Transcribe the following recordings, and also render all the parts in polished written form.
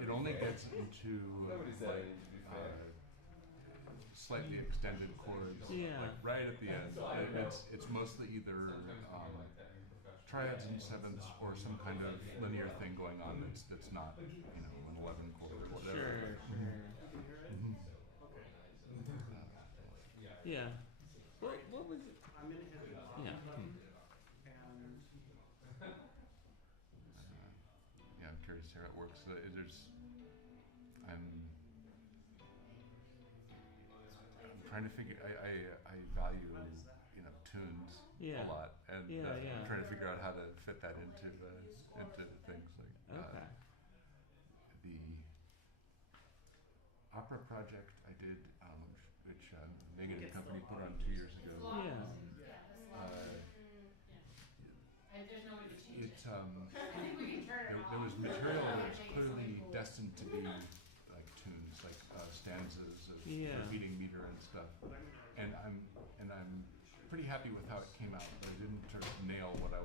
it only gets into like slightly extended chords, like right at the end. It's mostly either triads and sevenths or some kind of linear thing going on that's not an 11 chord or whatever. Sure. Mhm. Yeah. What was it? Yeah. Yeah, I'm curious how it works. I'm trying to figure. I value tunes Yeah. a lot, and Yeah. I'm trying to figure out how to fit that into things like Okay. the opera project I did, which Megan and Company put on 2 years ago. Yeah. There was material that was clearly destined to be like tunes, like stanzas of repeating meter and stuff. And I'm pretty happy with how it came out, but I didn't sort of nail what I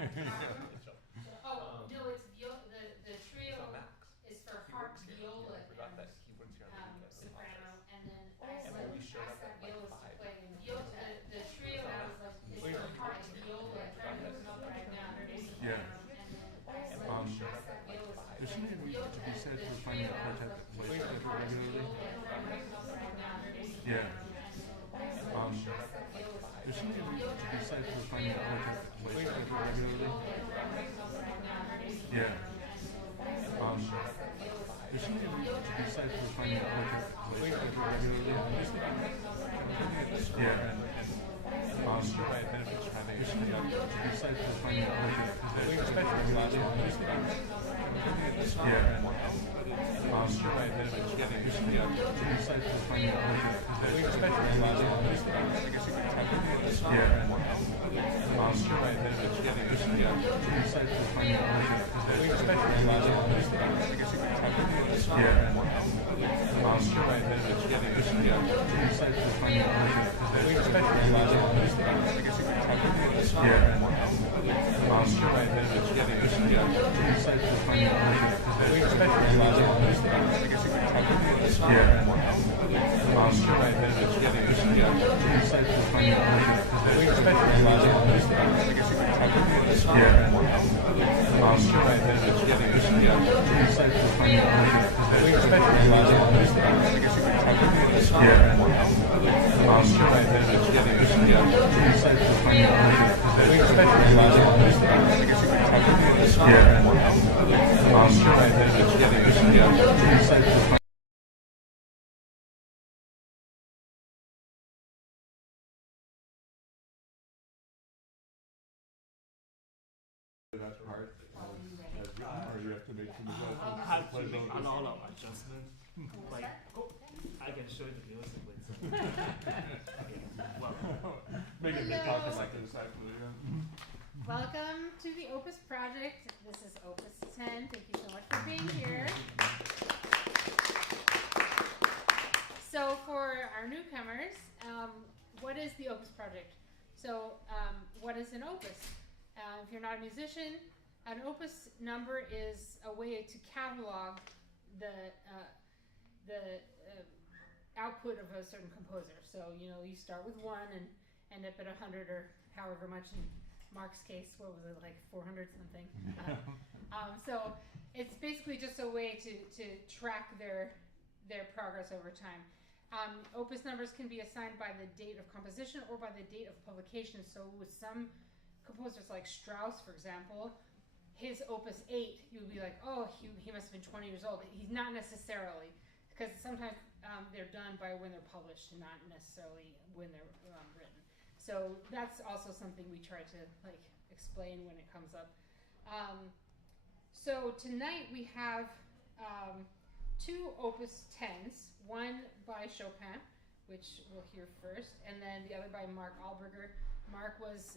Oh, no, it's the trio is for harp, viola, and soprano, and then ask that violas to play. The trio is for harp, viola, trying to hook them up right now, Yeah. and then ask that violas to There's play. something to be said for finding a quartet that plays together regularly. Yeah. There's something to be said for finding a quartet that plays together regularly. Yeah. There's something to be said for finding a quartet that plays together regularly. Yeah. By benefits from having There's something to be said for finding a quartet that plays together regularly. Yeah. by benefits getting There's something to be said for finding a quartet that plays together Yeah. by benefits getting There's something to be said for finding a quartet that plays together Yeah. by benefits getting There's something to be said for finding a quartet that plays together Yeah. by benefits getting There's something to be said for finding a quartet that plays Yeah. by benefits getting There's something to be said for finding a quartet that plays Yeah. by benefits getting There's something to be said for finding a quartet that plays Yeah. by benefits getting There's something to be said for finding a quartet that plays Yeah. by benefits getting There's something to be said for finding that part as written, or you have to make some adjustments? I have to make a lot of adjustments. Like, I can show you the music with some. Well, Make it big talk like this actually, yeah. Welcome to the Opus Project. This is Opus 10. Thank you so much for being here. So for our newcomers, what is the Opus Project? So what is an opus? If you're not a musician, an opus number is a way to catalog the output of a certain composer. So you start with 1 and end up at 100 or however much. In Mark's case, what was it, like 400 something? So it's basically just a way to track their progress over time. Opus numbers can be assigned by the date of composition or by the date of publication. So with some composers like Strauss, for example, his Opus 8, you would be like, oh, he must have been 20 years old. He's not necessarily, because sometimes they're done by when they're published, not necessarily when they're written. So that's also something we try to explain when it comes up. So tonight we have 2 Opus 10s, one by Chopin, which we'll hear first, and then the other by Mark Alberger. Mark was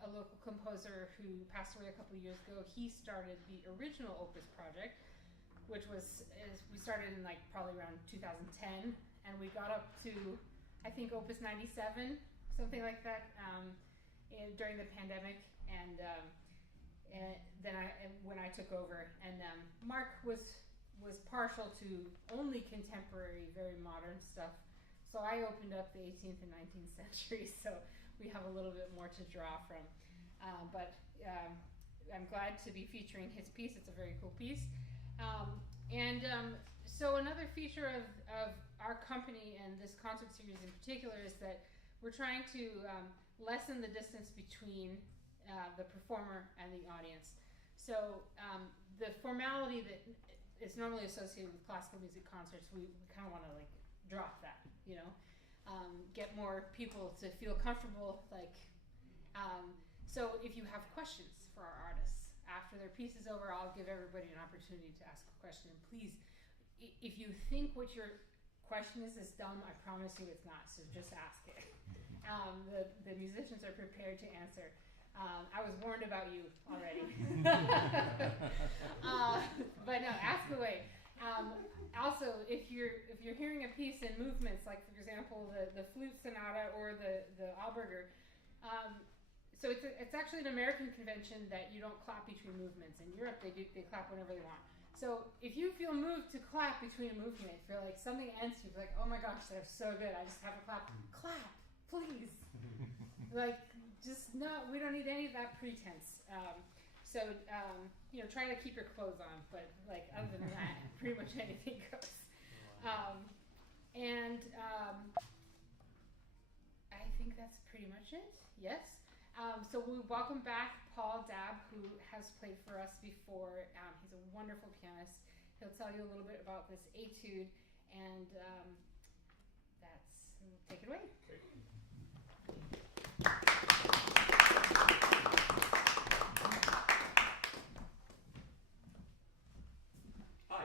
a local composer who passed away a couple of years ago. He started the original Opus project, which we started in probably around 2010, and we got up to, I think, Opus 97, something like that, during the pandemic, and then when I took over, and Mark was partial to only contemporary, very modern stuff. So I opened up the 18th and 19th century, so we have a little bit more to draw from. But I'm glad to be featuring his piece. It's a very cool piece. So another feature of our company and this concert series in particular is that we're trying to lessen the distance between the performer and the audience. So the formality that is normally associated with classical music concerts, we kind of want to drop that, get more people to feel comfortable. So if you have questions for our artists after their piece is over, I'll give everybody an opportunity to ask a question. And please, if you think what your question is dumb, I promise you it's not. So just ask it. The musicians are prepared to answer. I was warned about you already. But no, ask away. Also, if you're hearing a piece in movements, like for example the flute sonata or the Alberger, so it's actually an American convention that you don't clap between movements. In Europe, they clap whenever they want. So if you feel moved to clap between a movement, if you're like something ends, you're like, oh my gosh, they're so good. I just have to clap. Clap, please. Like, just no, we don't need any of that pretense. Try to keep your clothes on, but like other than that, pretty much anything goes. I think that's pretty much it. Yes. So we welcome back Paul Dabb, who has played for us before. He's a wonderful pianist. He'll tell you a little bit about this etude, and take it away. Hi.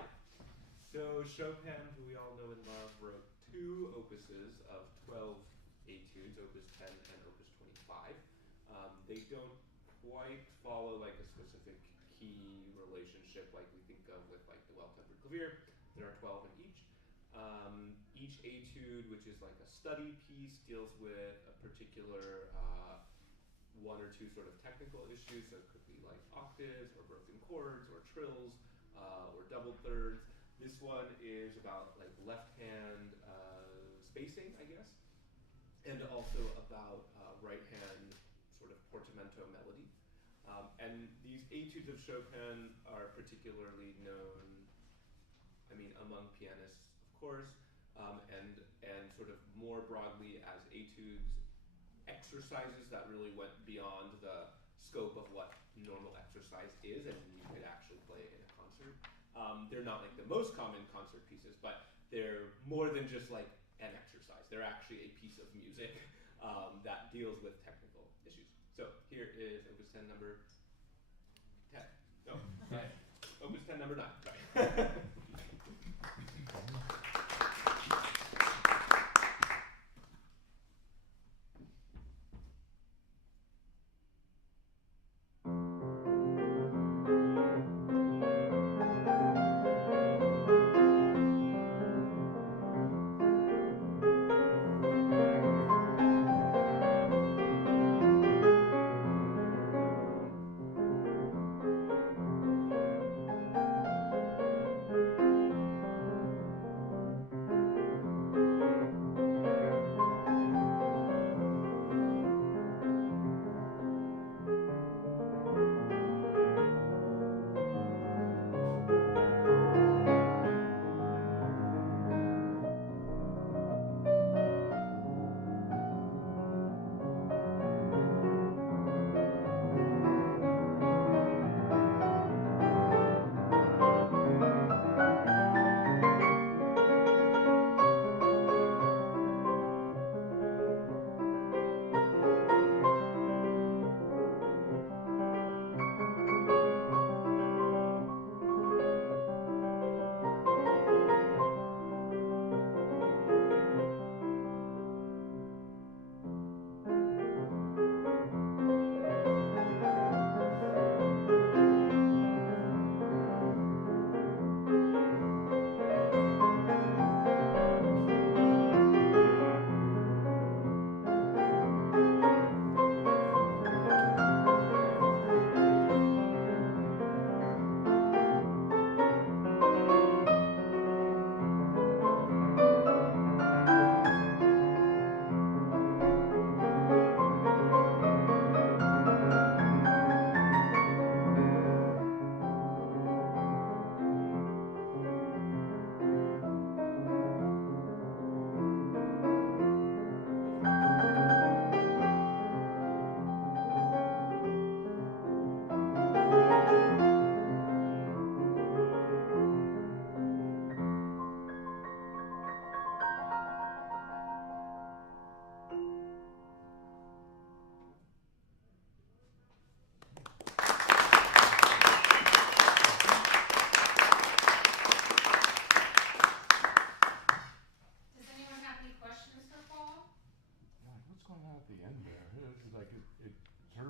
So Chopin, who we all know and love, wrote 2 opuses of 12 etudes, Opus 10 and Opus 25. They don't quite follow like a specific key relationship like we think of with like the well-tempered clavier. There are 12 in each. Each etude, which is like a study piece, deals with a particular 1 or 2 sort of technical issues. So it could be like octaves or broken chords or trills or doubled thirds. This one is about like left hand spacing, I guess, and also about right hand sort of portamento melody. And these etudes of Chopin are particularly known, among pianists, of course, and sort of more broadly as etudes, exercises that really went beyond the scope of what normal exercise is, and you could actually play it in a concert. They're not like the most common concert pieces, but they're more than just like an exercise. They're actually a piece of music that deals with technical issues. So here is Opus 10 number 10. No, Opus 10 number 9. Sorry.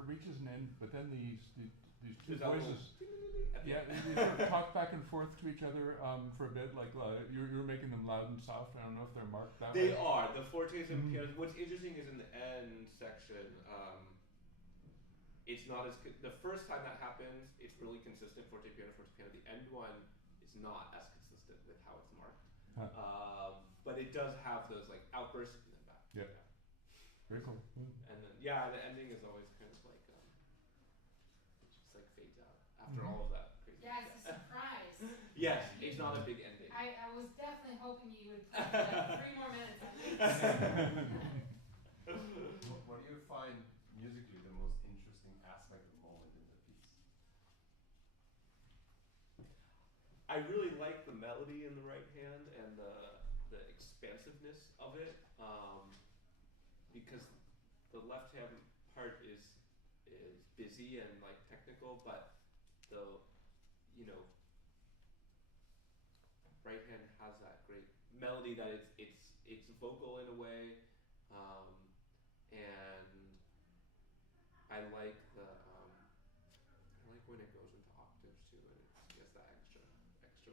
reaches an end, but then these two Is that voices, yeah, they sort of talk back and forth to each other for a bit. Like you're making them loud and soft. I don't know if they're marked that way. They are the fortes and pianos. What's interesting is in the end section, it's not as the first time that happens, it's really consistent forte piano, forte piano. The end one is not as consistent with how it's marked. But it does have those like outbursts and then back. Yeah. Very cool. And then the ending is always kind of like it just like fades out after all of that crazy. Yeah, it's a surprise. Yes, it's not a big ending. I was definitely hoping you would play like 3 more minutes at least. What do you find musically the most interesting aspect of the moment in the piece? I really like the melody in the right hand and the expansiveness of it, because the left hand part is busy and like technical, but the right hand has that great melody that it's vocal in a way, and I like when it goes into octaves too, and it gets that extra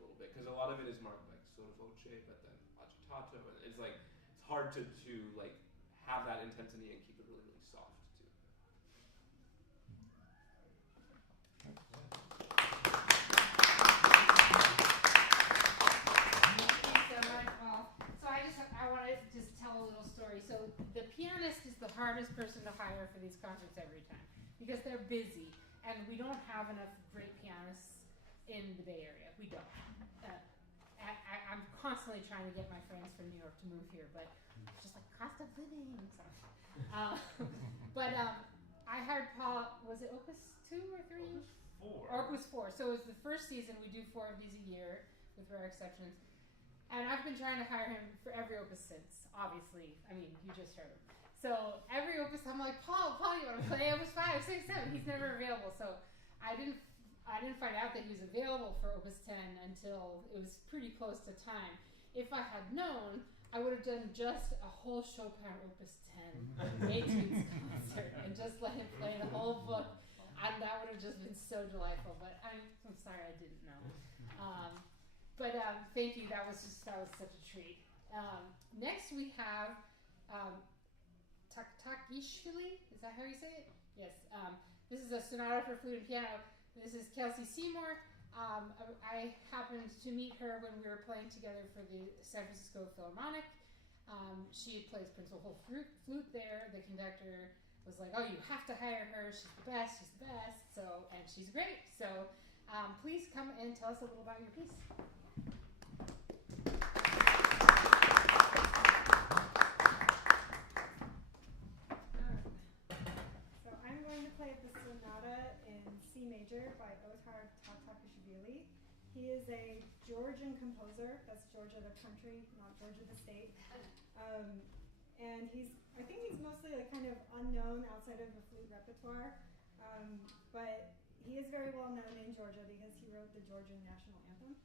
little bit, because a lot of it is marked like sotto voce, but then agitato, and it's like it's hard to like have that intensity and keep it really soft too. I want to just tell a little story. So the pianist is the hardest person to hire for these concerts every time because they're busy and we don't have enough great pianists in the Bay Area. We don't. I'm constantly trying to get my friends from New York to move here, but it's just like cost of living. So. I hired Paul. Was it Opus 2 or 3? Opus 4. So it was the first season. We do 4 of these a year with rare exceptions. And I've been trying to hire him for every opus since, obviously. I mean, you just heard him. So every opus, I'm like, Paul, you want to play opus 5, 6, 7? He's never available. So I didn't find out that he was available for opus 10 until it was pretty close to time. If I had known, I would have done just a whole Chopin opus 10 Etudes concert and just let him play the whole book. And that would have just been so delightful. But I'm sorry I didn't know. But thank you. That was such a treat. Next we have Taktakishvili. Is that how you say it? Yes. This is a sonata for flute and piano. This is Kelsey Seymour. I happened to meet her when we were playing together for the San Francisco Philharmonic. She plays principal flute there. The conductor was like, "Oh, you have to hire her. She's the best. So, and she's great. So, please come and tell us a little about your piece." So I'm going to play the sonata in C major by Otar Taktakishvili. He is a Georgian composer. That's Georgia the country, not Georgia the state. And I think he's mostly like kind of unknown outside of the flute repertoire. But he is very well known in Georgia because he wrote the Georgian national anthem.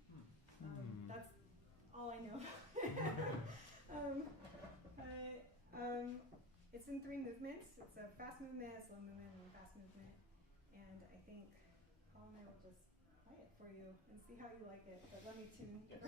That's all I know. It's in 3 movements. It's a fast movement, a slow movement, and a fast movement. And I think Paul and I will just play it for you and see how you like it. But let me tune first.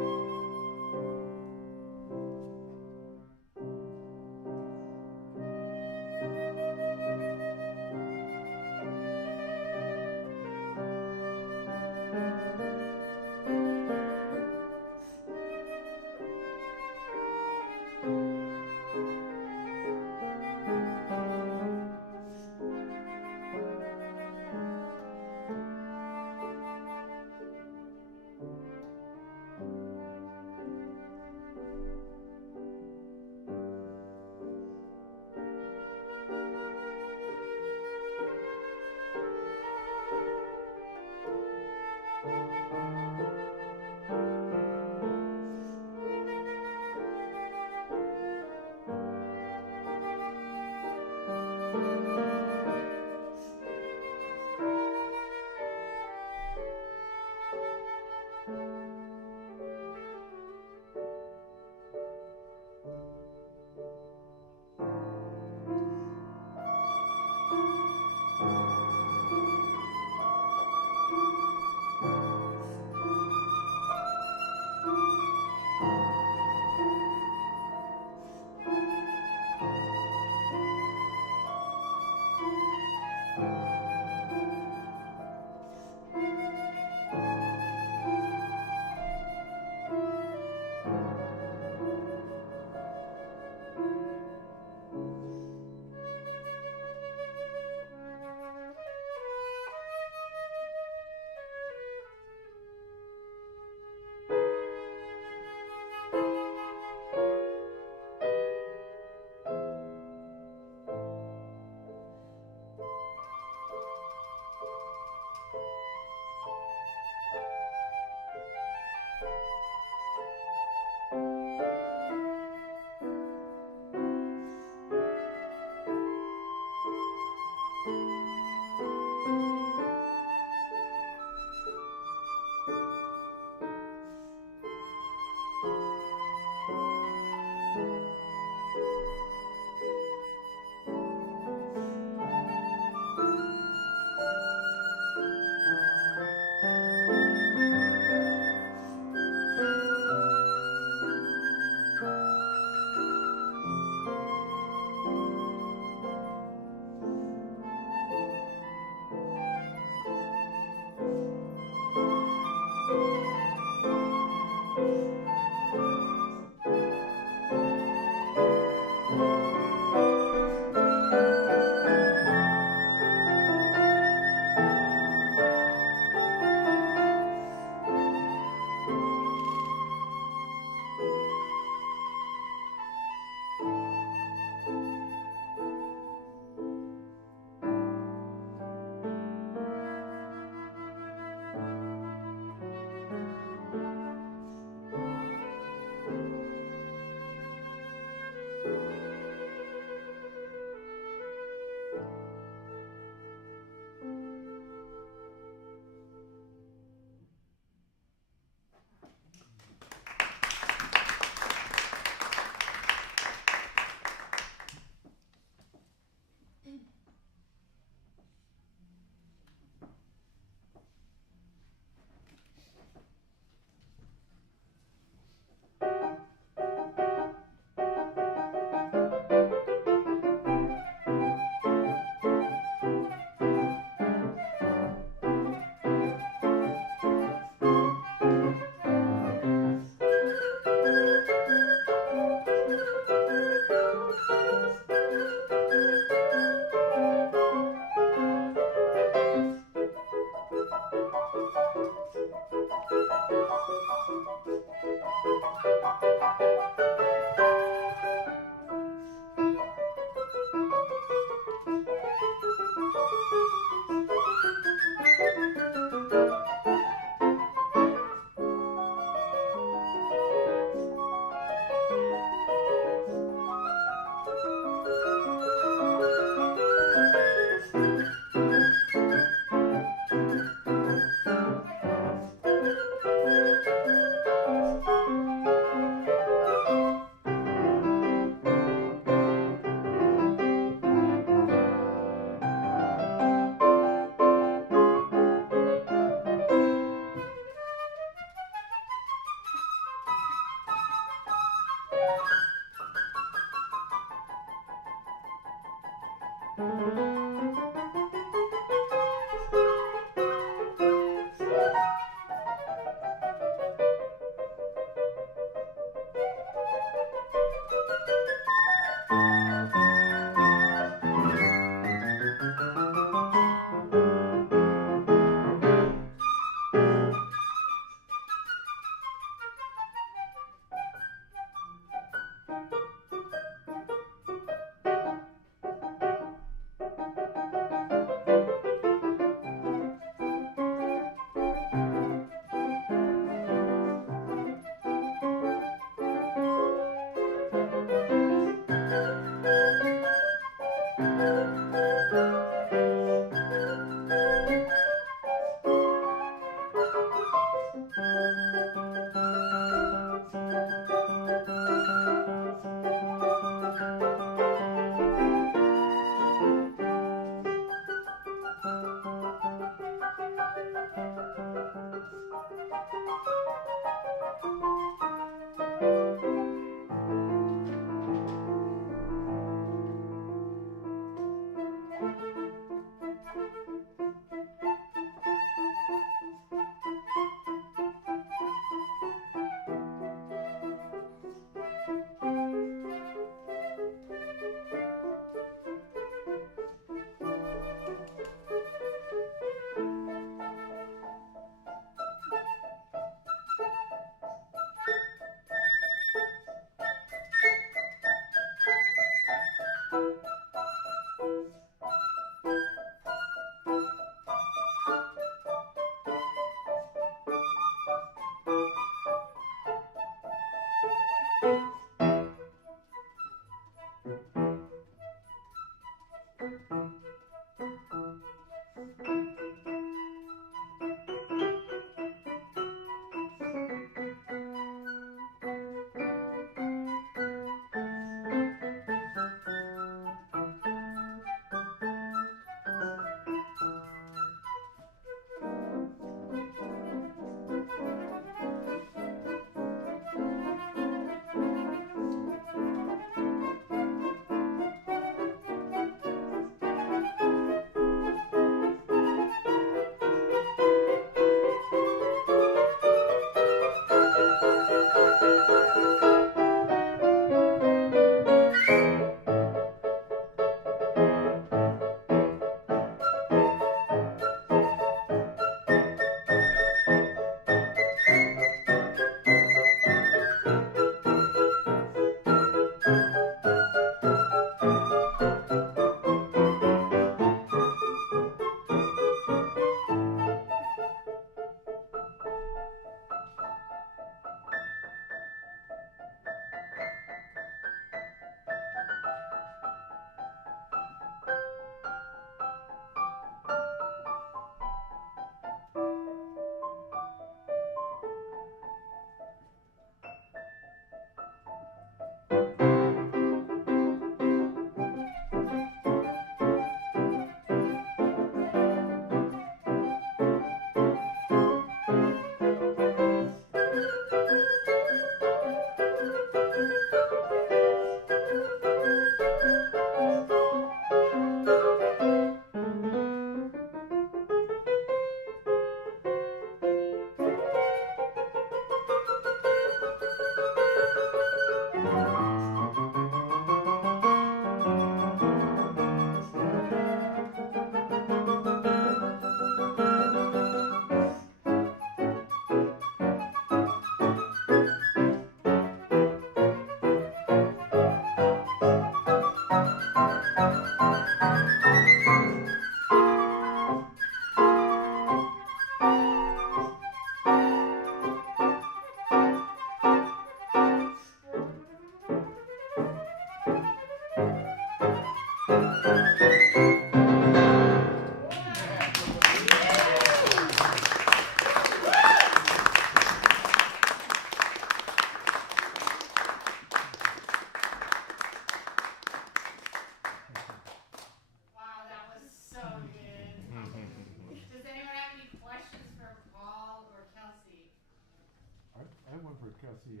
Kelsey,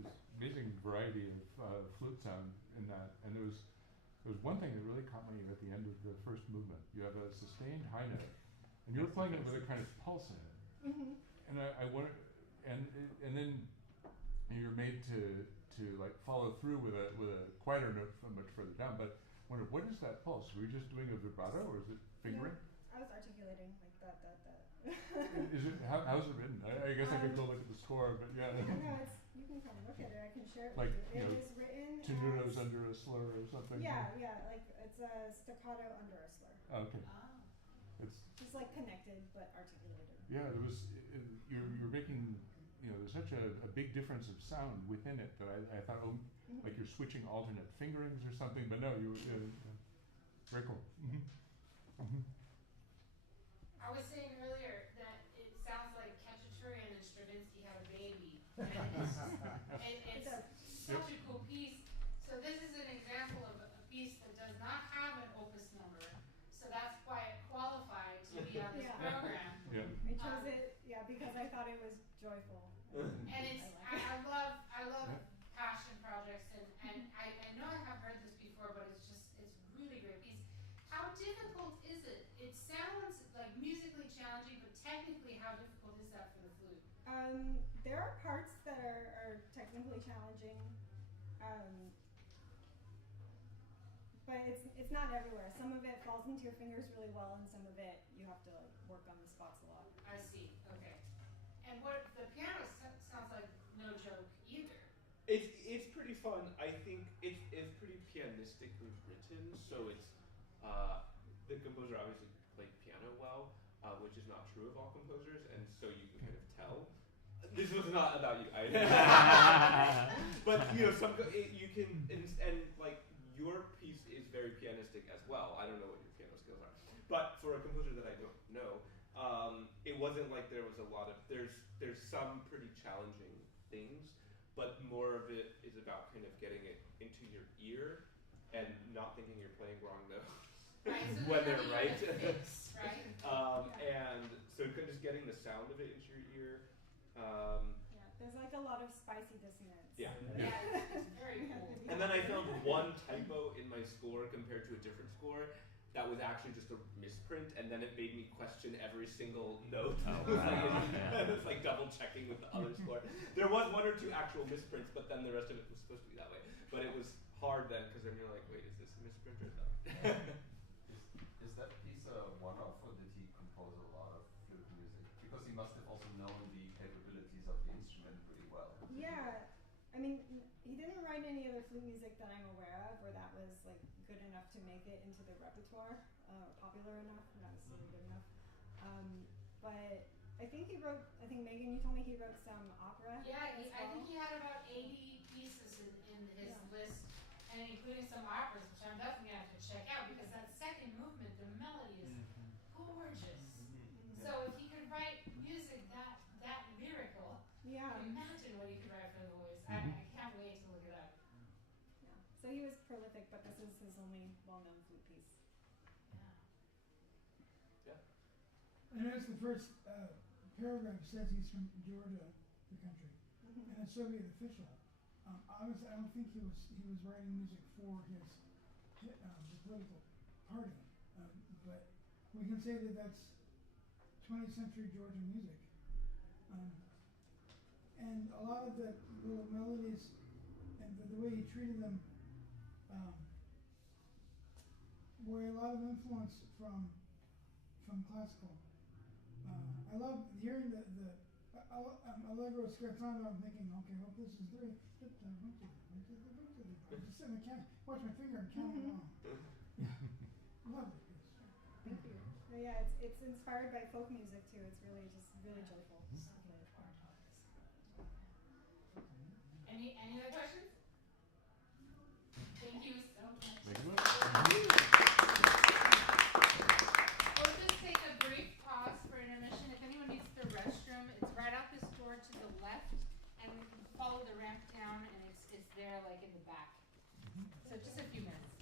it's amazing variety of flute sound in that, and there was one thing that really caught me at the end of the first movement. You have a sustained high note, and you're playing it with a kind of pulse in it. Mm-hmm. And I wonder, and then you're made to like follow through with a quieter note from much further down. But I wonder, what is that pulse? Were you just doing a vibrato, or is it fingering? I was articulating like that. Is it how's it written? I guess I could go look at the score, but yeah. No, you can come and look at it. I can share it Like, with you. you know, It is written Two noodles as, under a slur or something. yeah, like it's a staccato under a slur. Oh, okay. It's Just like connected but articulated. yeah. There was you're making, you know, there's such a big difference of sound within it that I thought, oh, Mm-hmm. like you're switching alternate fingerings or something, but no, you very cool. Mm-hmm. Mm-hmm. I was saying earlier that it sounds like Khachaturian and Stravinsky had a baby. And it's such a cool piece. So this is an example of a piece that does not have an opus number. So that's why it qualified to be on this Yeah. program. Yeah. I chose it, because I thought it was joyful. And it's I love passion projects, and I know I have heard this before, but it's really great piece. How difficult is it? It sounds like musically challenging, but technically how difficult is that for the flute? There are parts that are technically challenging, but it's not everywhere. Some of it falls into your fingers really well, and some of it you have to like work on the spots a lot. I see. Okay. And what the piano sounds like no joke either. It's pretty fun. I think it's pretty pianistically written, so it's the composer obviously played piano well, which is not true of all composers, and so you can kind of tell. This was not about you, but you know, you can and like your piece is very pianistic as well. I don't know what your piano skills are, but for a composer that I don't know, it wasn't like there was a lot of there's some pretty challenging things, but more of it is about kind of getting it into your ear and not thinking you're playing wrong notes. Right. So when they're you right. have to fix, right? And so just getting the sound of it into your ear. There's like a lot of spicy dissonance. Yeah. Yeah, it's very cool. And then I found one typo in my score compared to a different score that was actually just a misprint, and then it made me question every single note. It's like double checking with the other score. There was one or two actual misprints, but then the rest of it was supposed to be that way. But it was hard then, because then you're like, wait, is this a misprint or not? Is that piece a one-off, or did he compose a lot of flute music? Because he must have also known the capabilities of the instrument really well. Yeah, I mean, he didn't write any other flute music that I'm aware of where that was like good enough to make it into the repertoire, popular enough, not necessarily good enough. But I think Megan, you told me he wrote some opera. Yeah, as I well. think he had about 80 pieces in his list, and including some operas, which I'm definitely gonna have to check out because that second movement, the melody is gorgeous. So if he could write music that lyrical, Yeah. imagine what he could write for the voice. I can't wait to look it up. Yeah. So he was prolific, but this is his only well-known flute piece. Yeah. I noticed the first paragraph says he's from Georgia, the country, and a Soviet official. Obviously, I don't think he was writing music for the political party, but we can say that that's 20th century Georgian music. And a lot of the little melodies and the way he treated them were a lot of influence from classical. I love hearing the Allegro scherzando. I'm thinking, okay, well, this is three. I'm just sitting there counting, watch my finger and count along. Love it. Thank you. So yeah, it's inspired by folk music too. It's really really joyful. Any other questions? Thank you so much. Thank you much. We'll just take a brief pause for intermission. If anyone needs the restroom, it's right out this door to the left, and we can follow the ramp down, and it's there like in the back. So just a few minutes.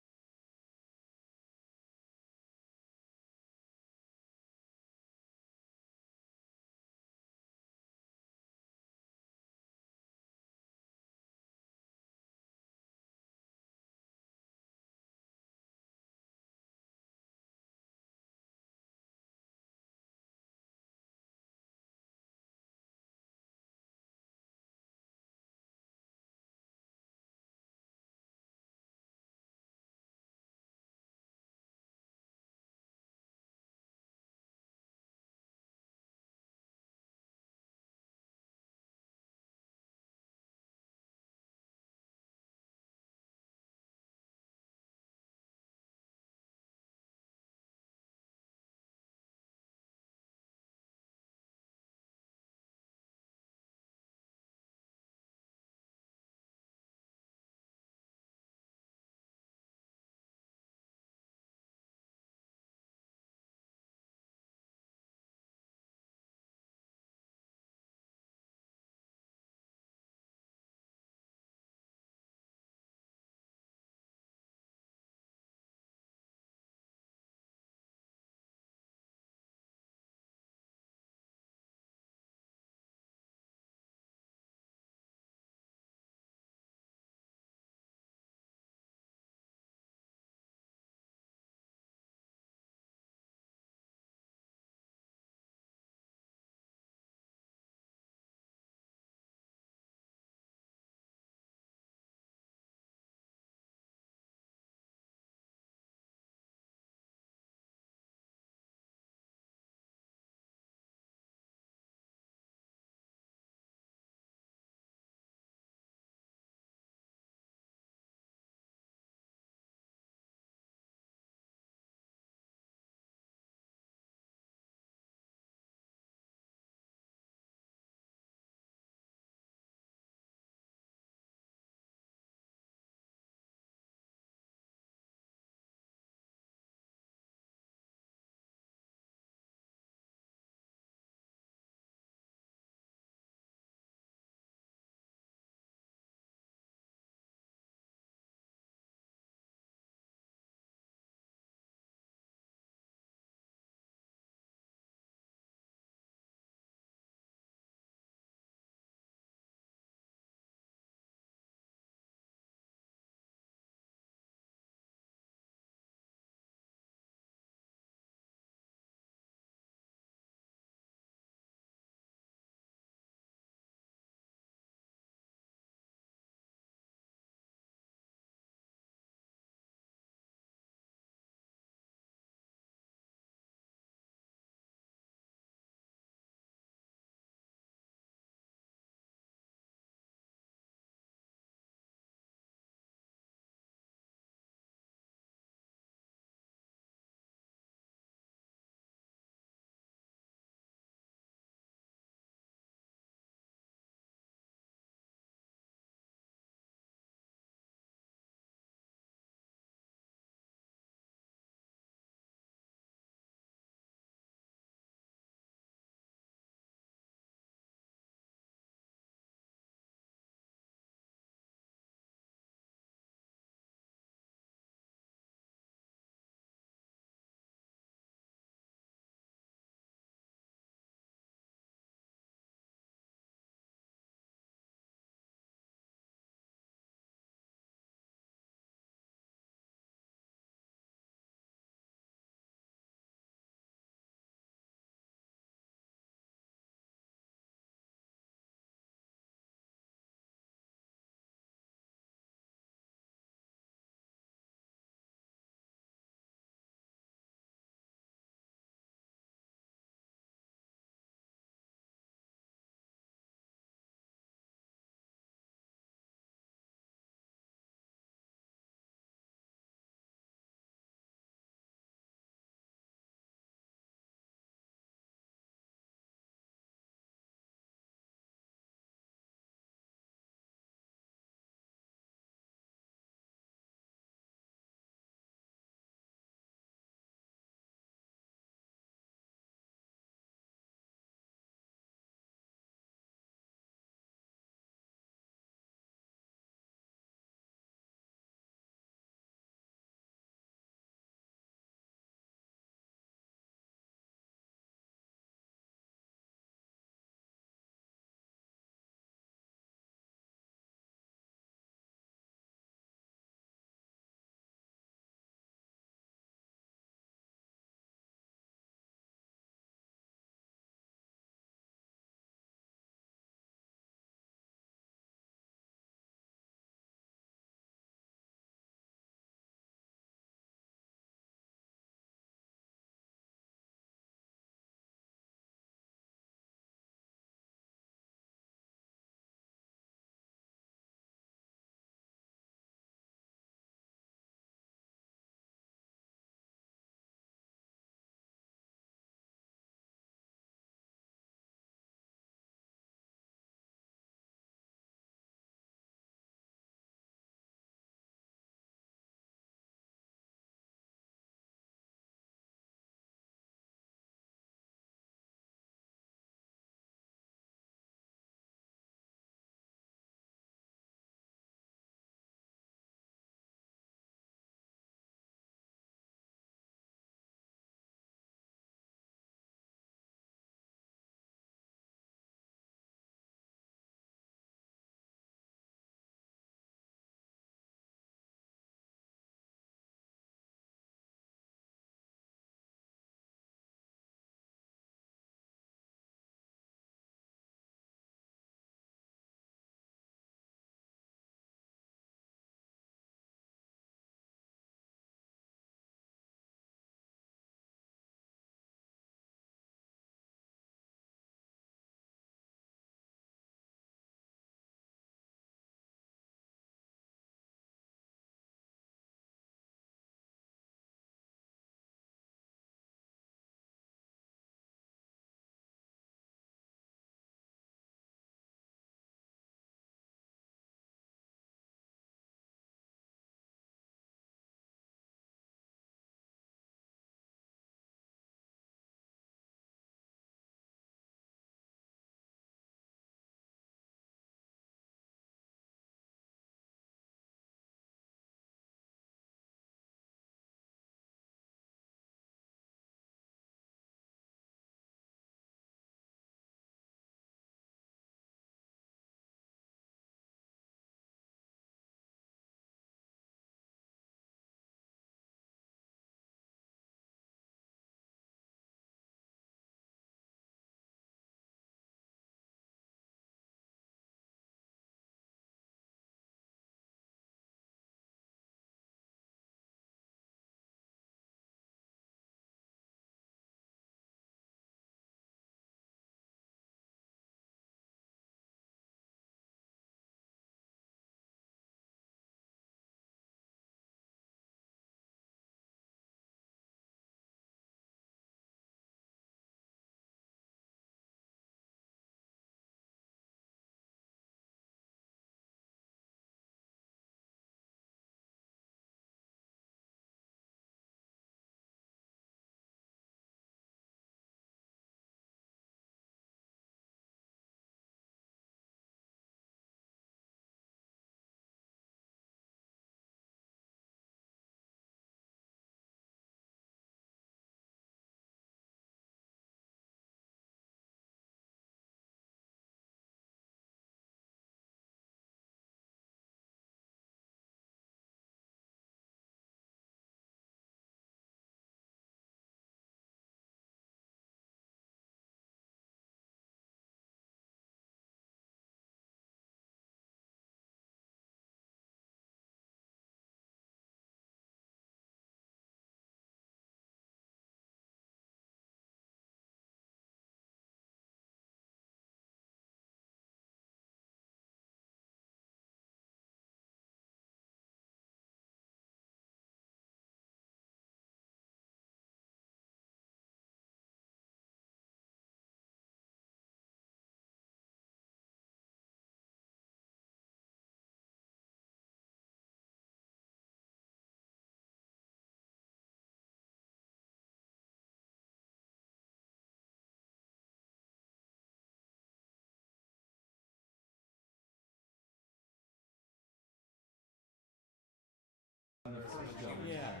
Yeah.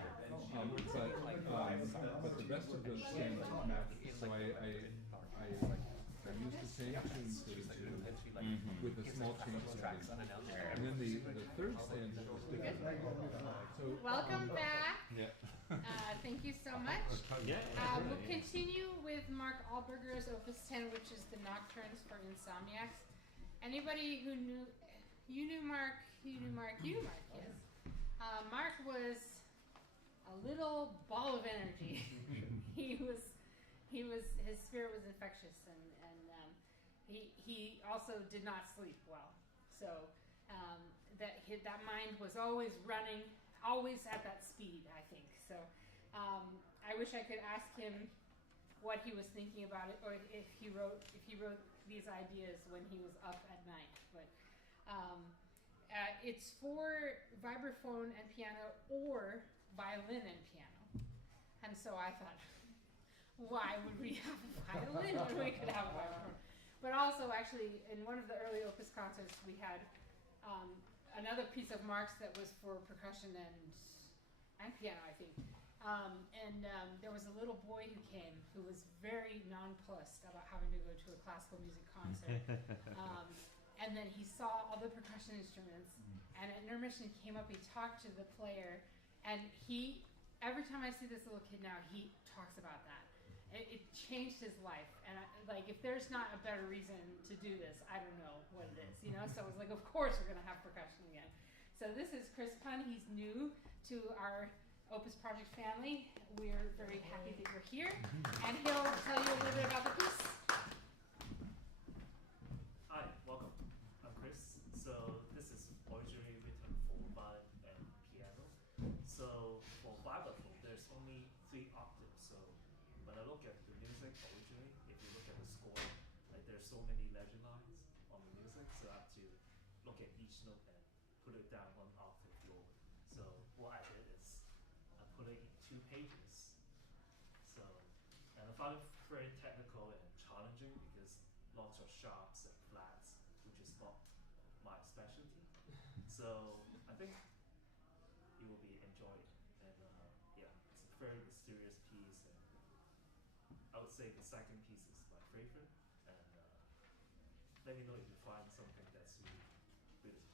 But the rest of those standards match. So I used the same tunes with a small change setting. And then the third stanza was different. So Welcome back. Yeah. Thank you so much. Yeah. We'll continue with Mark Alberger's Opus 10, which is the Nocturnes for Insomniacs. Anybody who knew, you knew Mark, yes. Mark was a little ball of energy. His spirit was infectious, and he also did not sleep well. So that mind was always running, always at that speed, I think. So I wish I could ask him what he was thinking about it, or if he wrote these ideas when he was up at night. But it's for vibraphone and piano, or violin and piano. And so I thought, why would we have a violin when we could have a vibraphone? But also, actually, in one of the early Opus concerts, we had another piece of Mark's that was for percussion and piano, I think. There was a little boy who came who was very nonplussed about having to go to a classical music concert. And then he saw all the percussion instruments, and at intermission he came up, he talked to the player, and every time I see this little kid now, he talks about that. It changed his life, and if there's not a better reason to do this, I don't know what it is, So it was like, of course we're gonna have percussion again. So this is Chris Punn. He's new to our Opus Project family. We're very happy that you're here, and he'll tell you a little bit about the piece. Hi, welcome. I'm Chris. So this is originally written for violin and piano. So for vibraphone, there's only 3 octaves. So when I look at the music originally, if you look at the score, there's so many legend lines on the music, so I have to look at each note and put it down 1 octave lower. So what I did is I put it in 2 pages. So, and I found it very technical and challenging because lots of sharps and flats, which is not my specialty. So I think you will be enjoying, and yeah, it's a very mysterious piece, and I would say the second piece is my favorite. And let me know if you find something that's really beautiful.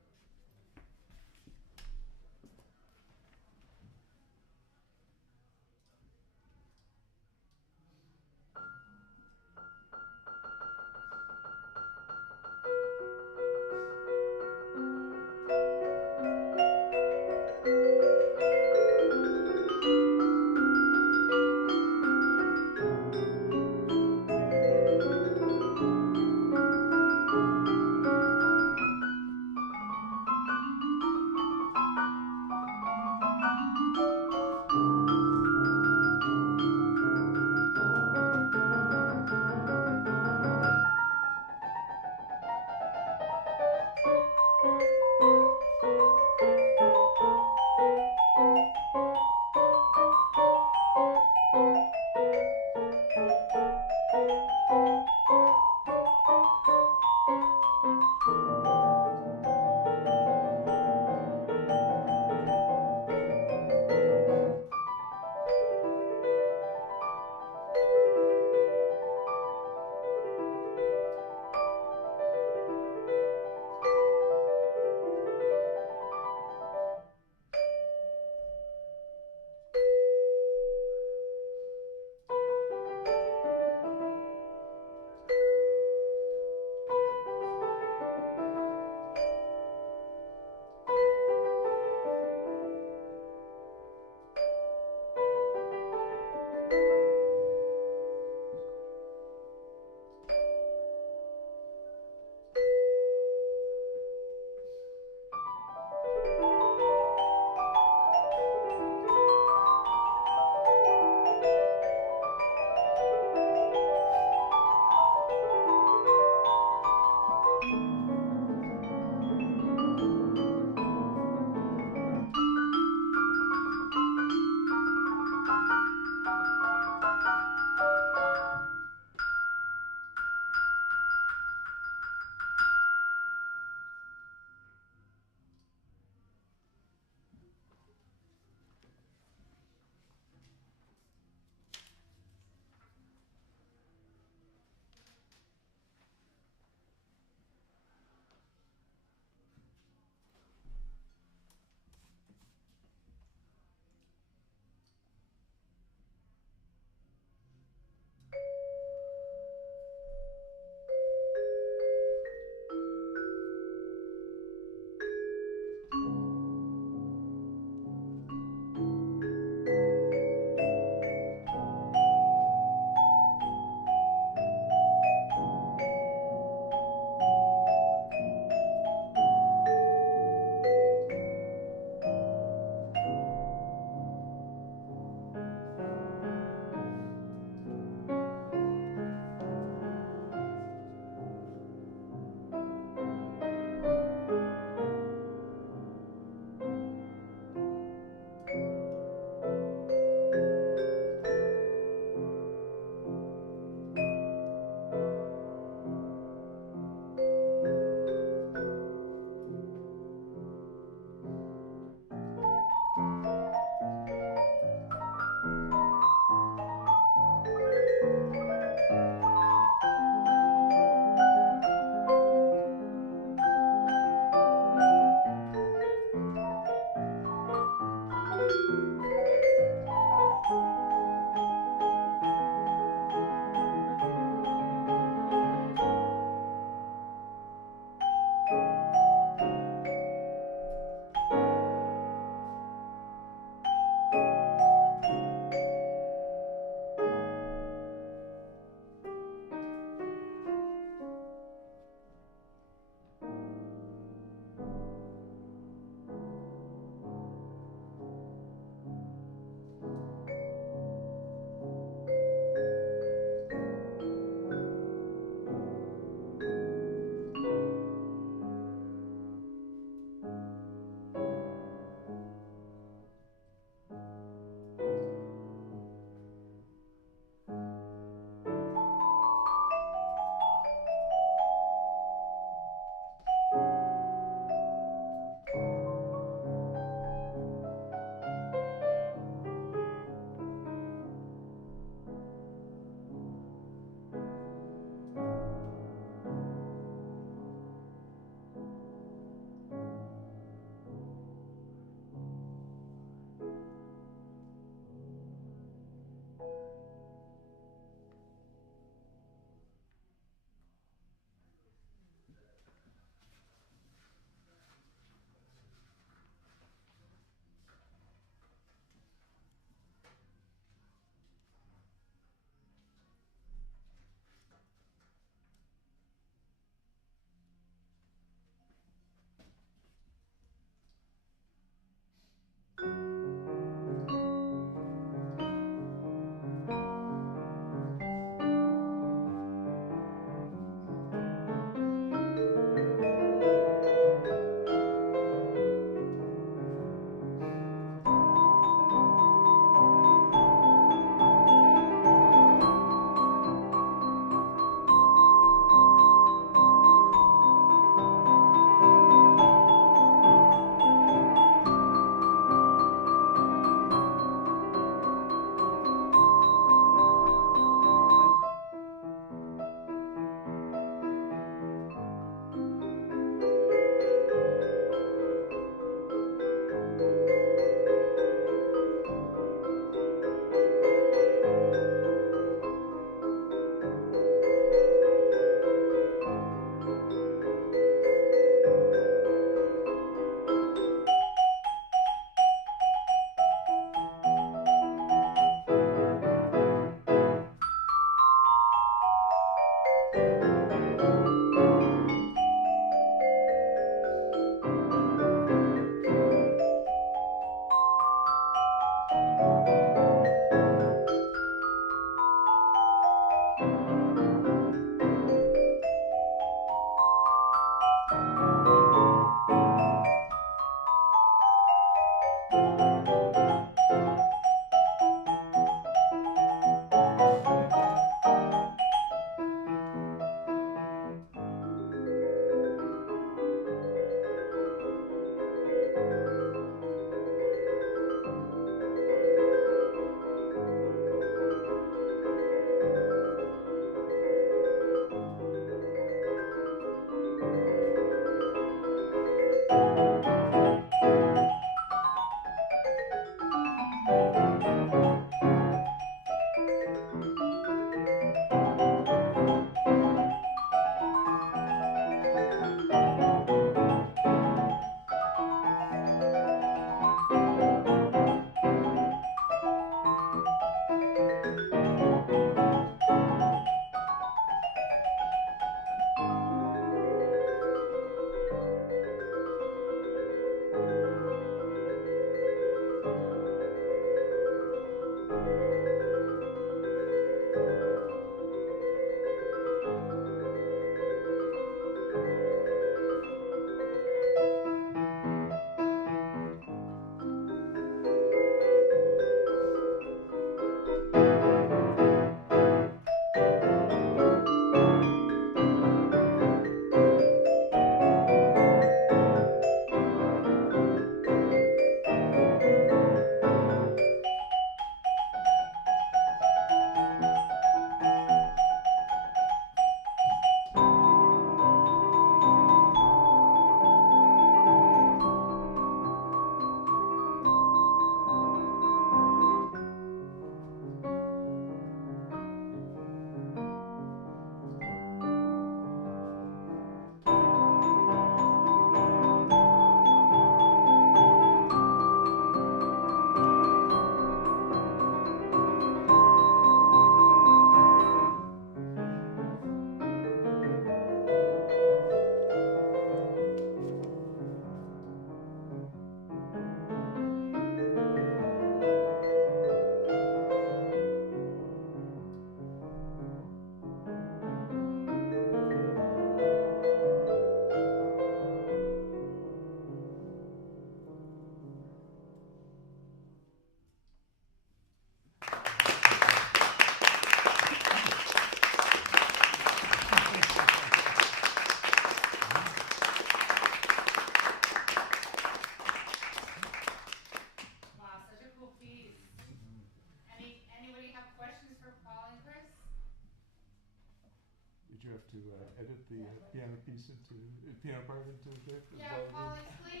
to edit the piano piece into piano part into there? Yeah, Paul, explain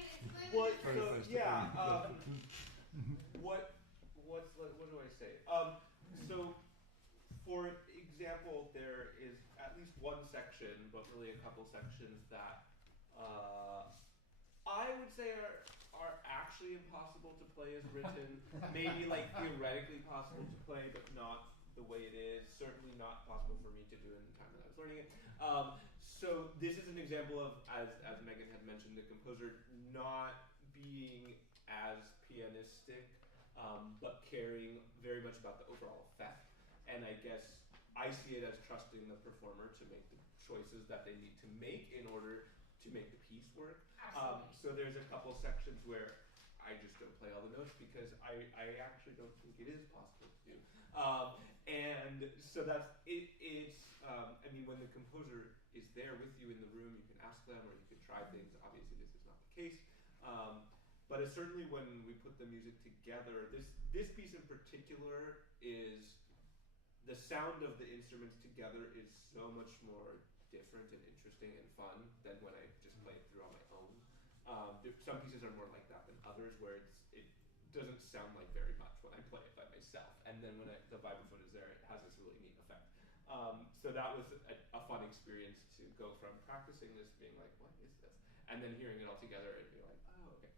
Well, the so, difference. yeah, what do I say? So, for example, there is at least one section, but really a couple sections that I would say are actually impossible to play as written. Maybe like theoretically possible to play, but not the way it is. Certainly not possible for me to do in the time that I was learning it. So this is an example of, as Megan had mentioned, the composer not being as pianistic, but caring very much about the overall effect. And I guess I see it as trusting the performer to make the choices that they need to make in order to make the piece work. Absolutely. So there's a couple sections where I just don't play all the notes because I actually don't think it is possible to do. And so that's it. I mean, when the composer is there with you in the room, you can ask them or you can try things. Obviously, this is not the case. But it's certainly when we put the music together, this piece in particular is the sound of the instruments together is so much more different and interesting and fun than when I just play it through on my own. Some pieces are more like that than others, where it doesn't sound like very much when I play it by myself, and then when the vibraphone is there, it has this really neat effect. So that was a fun experience to go from practicing this, being like, what is this? And then hearing it all together and being like, oh, okay.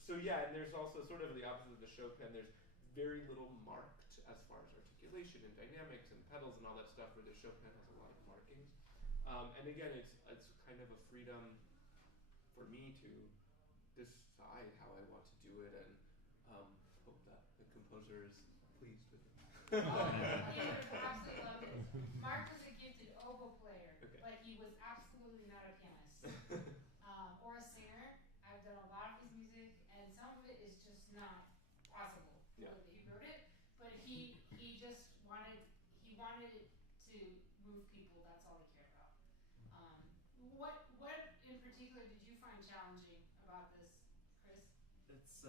So yeah, and there's also sort of the opposite of the Chopin. There's very little marked as far as articulation and dynamics and pedals and all that stuff, where the Chopin has a lot of markings. And again, it's kind of a freedom for me to decide how I want to do it, and hope that the composer is pleased with it. Oh, you would have absolutely loved it. Mark was a gifted oboe player, Okay. but he was absolutely not a pianist or a singer. I've done a lot of his music, and some of it is just not possible the Yeah. way that he wrote it. But he just wanted it to move people. That's all he cared about. What in particular did you find challenging about this, Chris? It's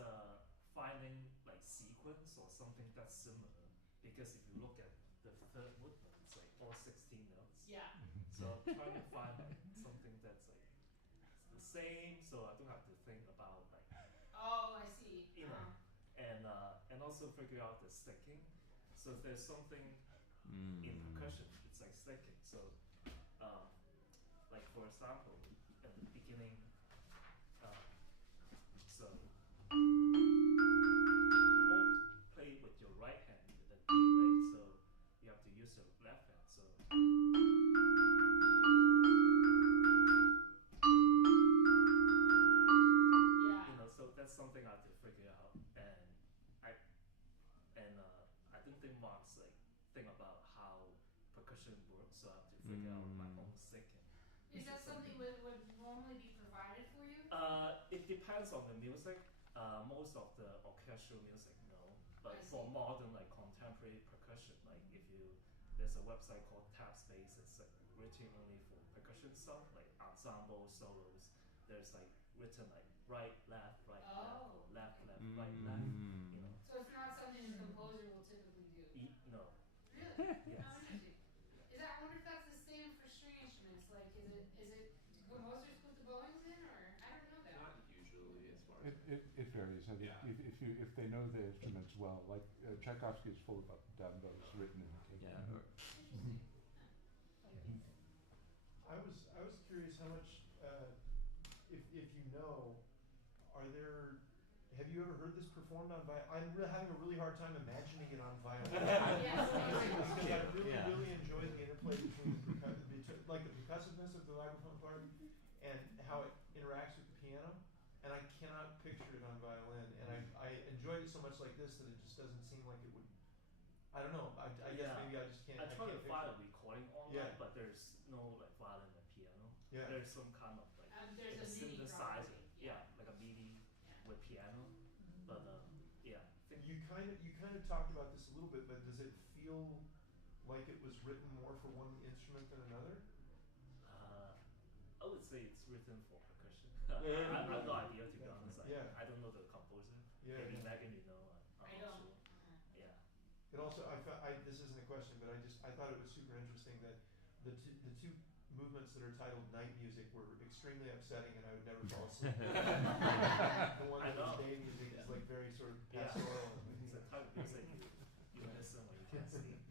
finding like sequence or something that's similar, because if you look at the third movement, it's like all 16 notes. Yeah. So I'm trying to find like something that's like the same, so I don't have to think about like, Oh, I see. you know, and also figure out the sticking. So if there's something in percussion, it's like sticking. So like for example, at the beginning, so you won't play with your right hand with the D, right? So you have to use your left hand. So Yeah. you know, so that's something I have to figure out, and I don't think Mark's like think about how percussion works, so I have to figure out my own sticking. Is that something that would normally be provided for you? It depends on the music. Most of the orchestral music, no. But I for see. modern, like contemporary percussion, like there's a website called Tabspace. It's like written only for percussion stuff, like ensemble solos. There's like written like right, left, right, left, or left, left, right, left. You know, So it's not something the composer will typically do. no. Really? Yes. How interesting. I wonder if that's the same for string instruments. Like, do composers put the bowings in, or I don't know that. Not usually, as far as It varies. I mean, Yeah. if they know the instruments well, like Tchaikovsky is full of up and down bows written in tape. Interesting. I was curious how much, if you know, have you ever heard this performed on violin? I'm having a really hard time imagining it on violin. Yes, Because I really enjoy the interplay between like the percussiveness of the vibraphone part and how it interacts with the piano. And I cannot picture it on violin. And I enjoyed it so much like this that it just doesn't seem like it would. I don't know. I guess Yeah. maybe I just can't. I tried to can't find a picture it. recording online, Yeah. but there's no like violin and piano. Yeah. There's some kind of like There's like a MIDI synthesizer, probably. yeah, like a MIDI with piano. But yeah, I think You kind of talked about this a little bit, but does it feel like it was written more for one instrument than another? I would say it's written for percussion. I have no idea, to be honest. Yeah. I don't know the composer. Yeah. Maybe Megan, you know. I'm I not don't. sure. Yeah. It also, this isn't a question, but I thought it was super interesting that the two movements that are titled night music were extremely upsetting, and I would never fall asleep. The one that was day music is like very sort of pastoral. It's a type of music you listen when you can't sleep.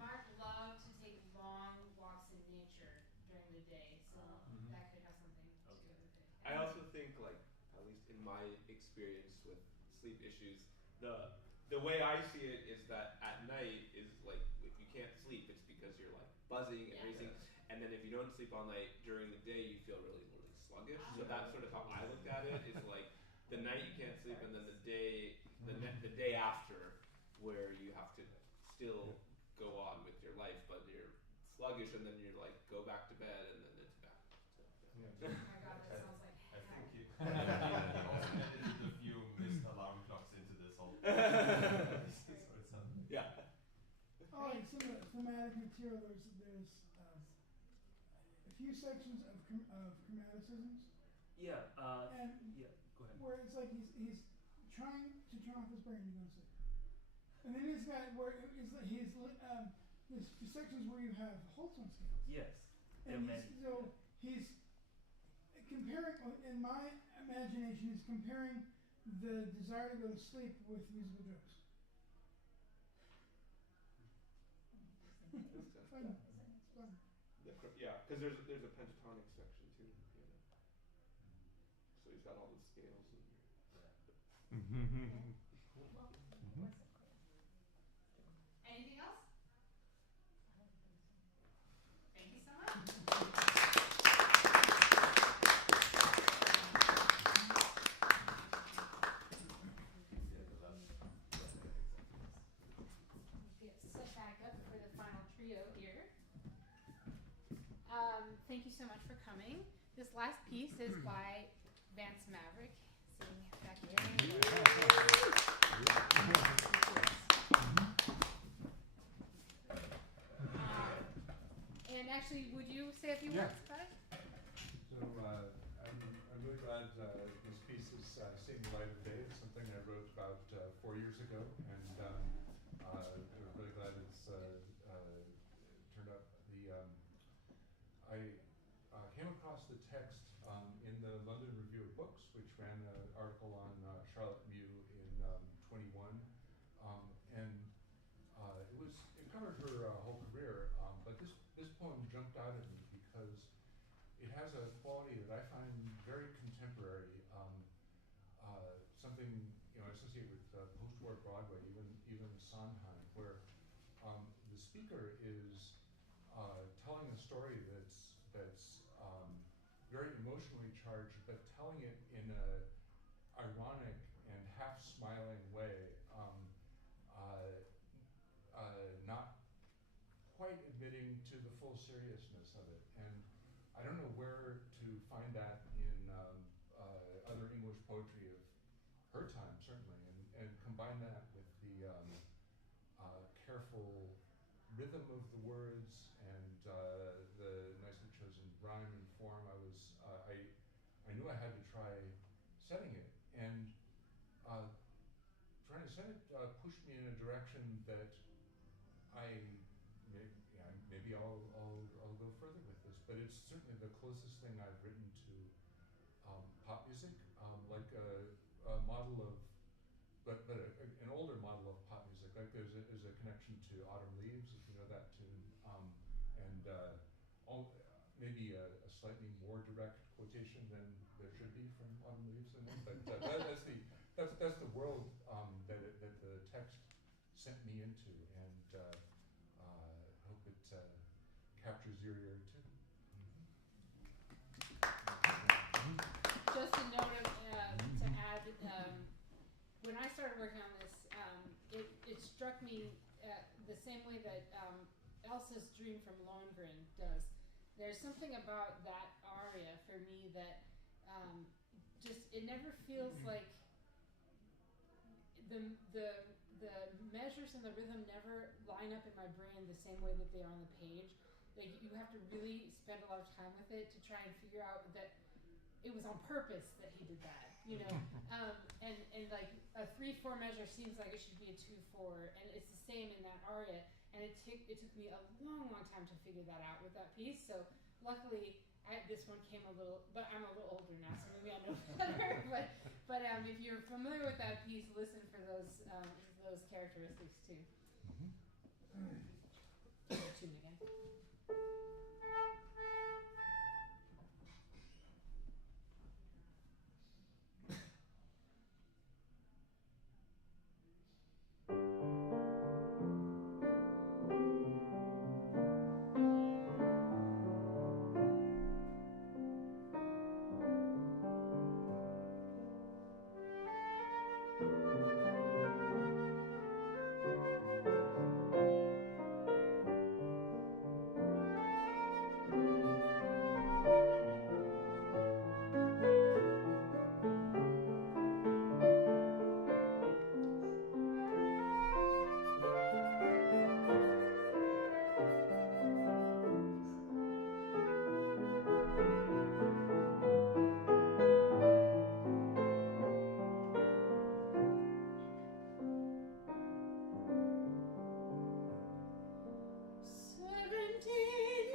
Mark loved to take long walks in nature during the day, so that could have something to do with it. I also think, like, at least in my experience with sleep issues, the way I see it is that at night is like, if you can't sleep, it's because you're like buzzing and racing, and then if you don't sleep all night during the day, you feel really sluggish. So that's sort of how I looked at it. Is like the night you can't sleep, and then the day after, where you have to still go on with your life, but you're sluggish, and then you're like go back to bed, and then it's back. So, Oh my god, that sounds like I think hell. he also edited a few missed alarm clocks into this whole so it's yeah. Oh, and some of the thematic material, there's a few sections of chromaticisms, Yeah. and Yeah. Go ahead. where it's like he's trying to turn off his brain to go to sleep. And then he's got where it's like there's sections where you have Holtzman scales. Yes. And he's comparing, in my imagination, he's comparing the desire to go to sleep with musical jokes. It's fun. It's fun. Yeah, because there's a pentatonic section too in the piano. So he's got all the scales and. Anything else? Thank you so much. Get set back up for the final trio here. Thank you so much for coming. This last piece is by Vance Maverick, sitting back here. And actually, would you say a few words about it? So I'm really glad this piece is seeing the light of day. It's something I wrote about 4 years ago, and I'm really glad it's turned up. I came across the text in the London Review of Books, which ran an article on Charlotte Mew in 21, and it covered her whole career. But this poem jumped out at me because it has a quality that I find very contemporary, something I associate with post-war Broadway, even Sondheim, where the speaker is telling a story that's very emotionally charged, but telling it in a ironic and half-smiling way, not quite admitting to the full seriousness of it. And I don't know where to find that in other English poetry of her time, certainly, and combine that with the careful rhythm of the words and the nicely chosen rhyme and form. I knew I had to try setting it, and trying to set it pushed me in a direction that maybe I'll go further with this, but it's certainly the closest thing I've written to pop music, like a model of, but an older model of pop music. Like there's a connection to Autumn Leaves, if you know that tune, and maybe a slightly more direct quotation than there should be from Autumn Leaves in it, but that's the world that the text sent me into, and hope it captures your ear too. Just a note of, to add, when I started working on this, it struck me the same way that Elsa's Dream from Lohengrin does. There's something about that aria for me that it never feels like the measures and the rhythm never line up in my brain the same way that they are on the page. Like you have to really spend a lot of time with it to try and figure out that it was on purpose that he did that, and like a 3/4 measure seems like it should be a 2/4, and it's the same in that aria. and it took me a long time to figure that out with that piece. So luckily, this one came a little, but I'm a little older now, so maybe I know better. But if you're familiar with that piece, listen for those characteristics too. Tune again.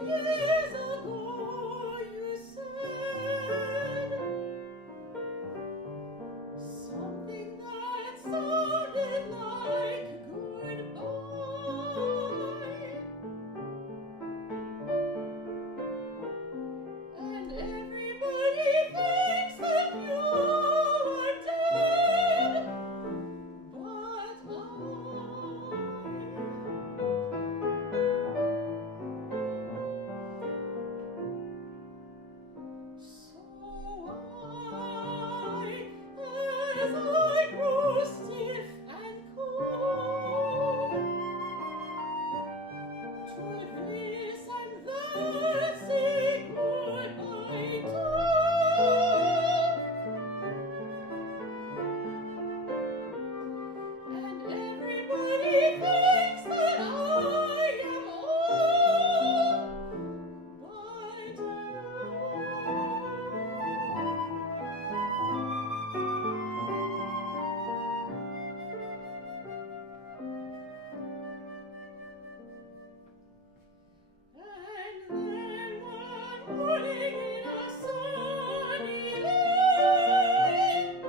Years ago you said something that sounded like goodbye, and everybody thinks that you are dead, but as I grow stiff and cold to this and that, say goodbye to, and everybody thinks that I am old, but and then one morning in a sunny day,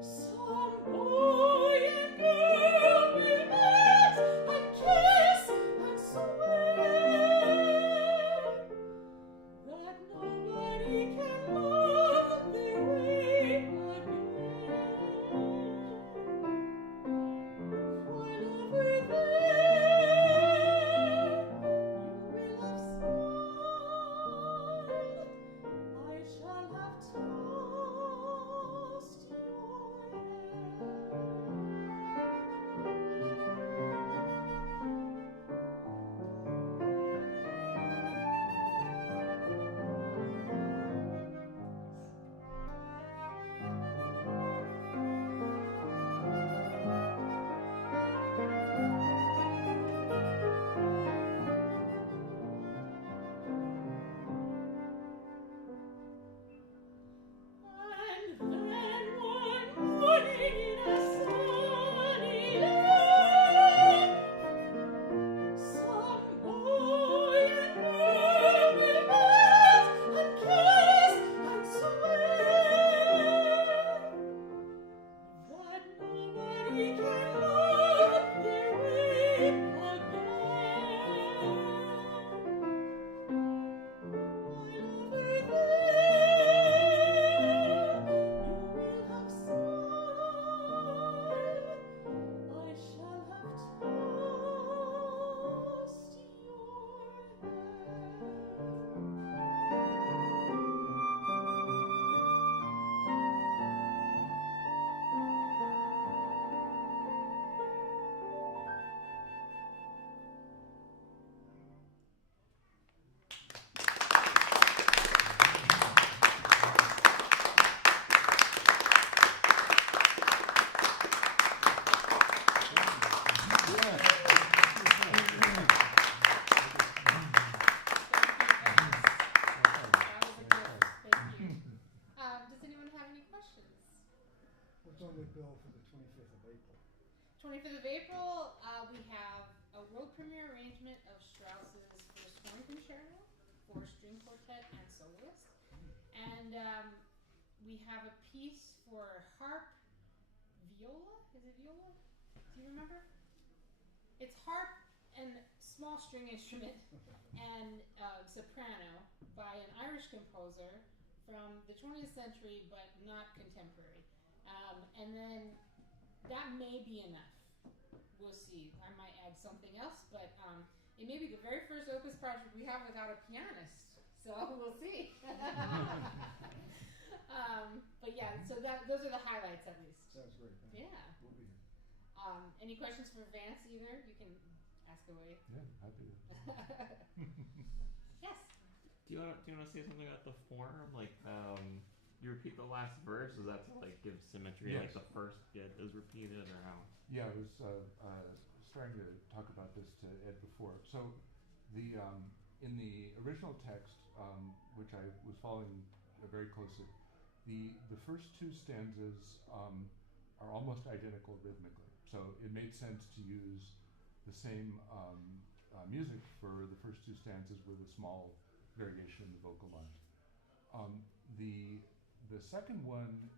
some boy and girl will meet and kiss and swear that nobody can love their way again. While over there you will have smiled, I shall have tossed your And then one morning in a sunny day, some boy and girl will meet and kiss and swear that nobody can love their way again. While over there you will have smiled, I shall have tossed your That was a gift. Thank you. Does anyone have any questions? What's on the bill for the 25th of April? 25th of April, we have a world premiere arrangement of Strauss's First Horn Concerto for string quartet and soloist. And we have a piece for harp, viola. Is it viola? Do you remember? It's harp and small string instrument and soprano by an Irish composer from the 20th century, but not contemporary. And then that may be enough. We'll see. I might add something else, but it may be the very first Opus project we have without a pianist. So we'll see. But yeah, so those are the highlights at least. Sounds great. Thank you. Yeah. We'll be here. Any questions for Vance either? You can ask away. Yeah, happy to. Yes. Do you want to say something about the form? Like, you repeat the last verse. Is that to like give symmetry? Yes. Like the first bit is repeated, or how? Yeah, I was starting to talk about this to Ed before. So, the in the original text, which I was following very closely, the first two stanzas are almost identical rhythmically. So it made sense to use the same music for the first two stanzas with a small variation in the vocal lines. The second one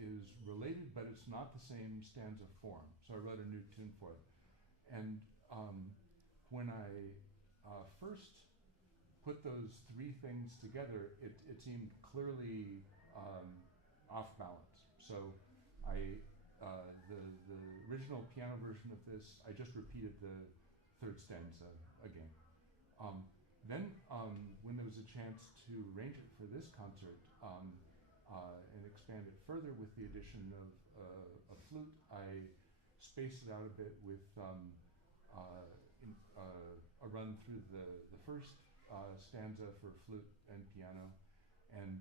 is related, but it's not the same stanza form. So I wrote a new tune for it. And when I first put those three things together, it seemed clearly off balance. So the original piano version of this, I just repeated the third stanza again. Then when there was a chance to arrange it for this concert and expand it further with the addition of a flute, I spaced it out a bit with a run through the first stanza for flute and piano, and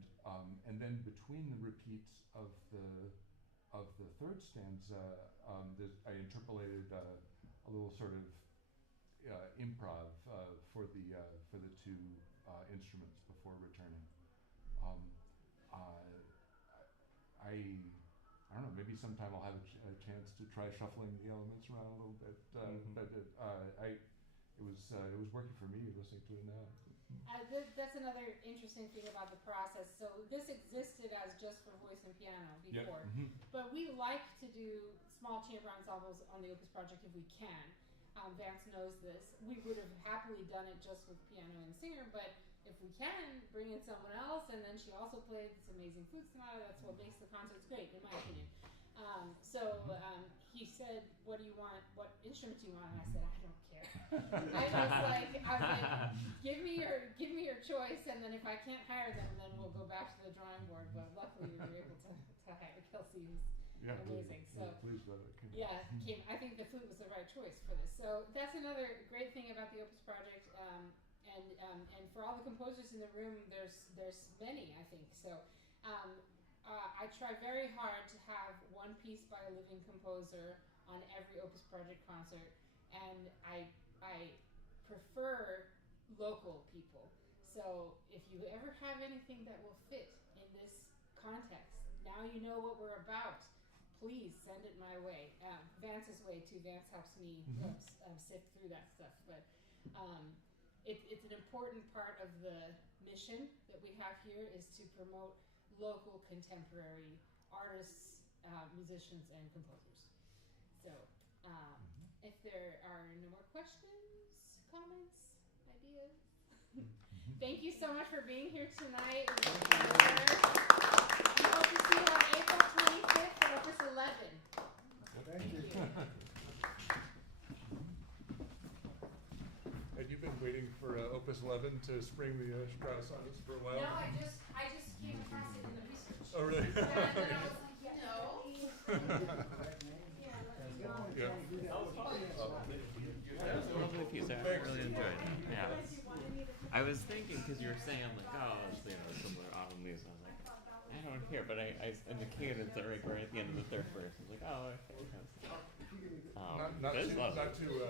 then between the repeats of the third stanza, I interpolated a little sort of improv for the two instruments before returning. I don't know. Maybe sometime I'll have a chance to try shuffling the elements around a little bit. But it was working for me listening to it now. That's another interesting thing about the process. So this existed as just for voice and piano before, but we like to do small chamber ensembles on the Opus project if we can. Vance knows this. We would have happily done it just with piano and singer, but if we can, bring in someone else, and then she also played this amazing flute sonata. That's what makes the concerts great, in my opinion. He said, "What do you want? What instrument do you want?" And I said, "I don't care." I was like, "Give me your choice, and then if I can't hire them, then we'll go back to the drawing board." But luckily, we were able to hire Kelsey, who's amazing. Really pleased with it. I think the flute was the right choice for this. So that's another great thing about the Opus project. And for all the composers in the room, there's many, I think. So I try very hard to have one piece by a living composer on every Opus project concert, and I prefer local people. So if you ever have anything that will fit in this context, now you know what we're about. Please send it my way. Vance's way too. Vance helps me sift through that stuff. But it's an important part of the mission that we have here is to promote local contemporary artists, musicians, and composers. So if there are no more questions, comments, ideas, thank you so much for being here tonight. We hope to see you on April 25th for Opus 11. Thank you. Had you been waiting for Opus 11 to spring the Strauss on us for a while? No, I just came across it in the research. Oh, really? And then I was like, no. Yeah. That was a lovely piece. I really enjoyed it. Yeah. I was thinking because you were saying like, oh, it's, similar autumn leaves. I was like, I don't hear, but I in the cadence right at the end of the third verse. I was like, oh, okay. Not too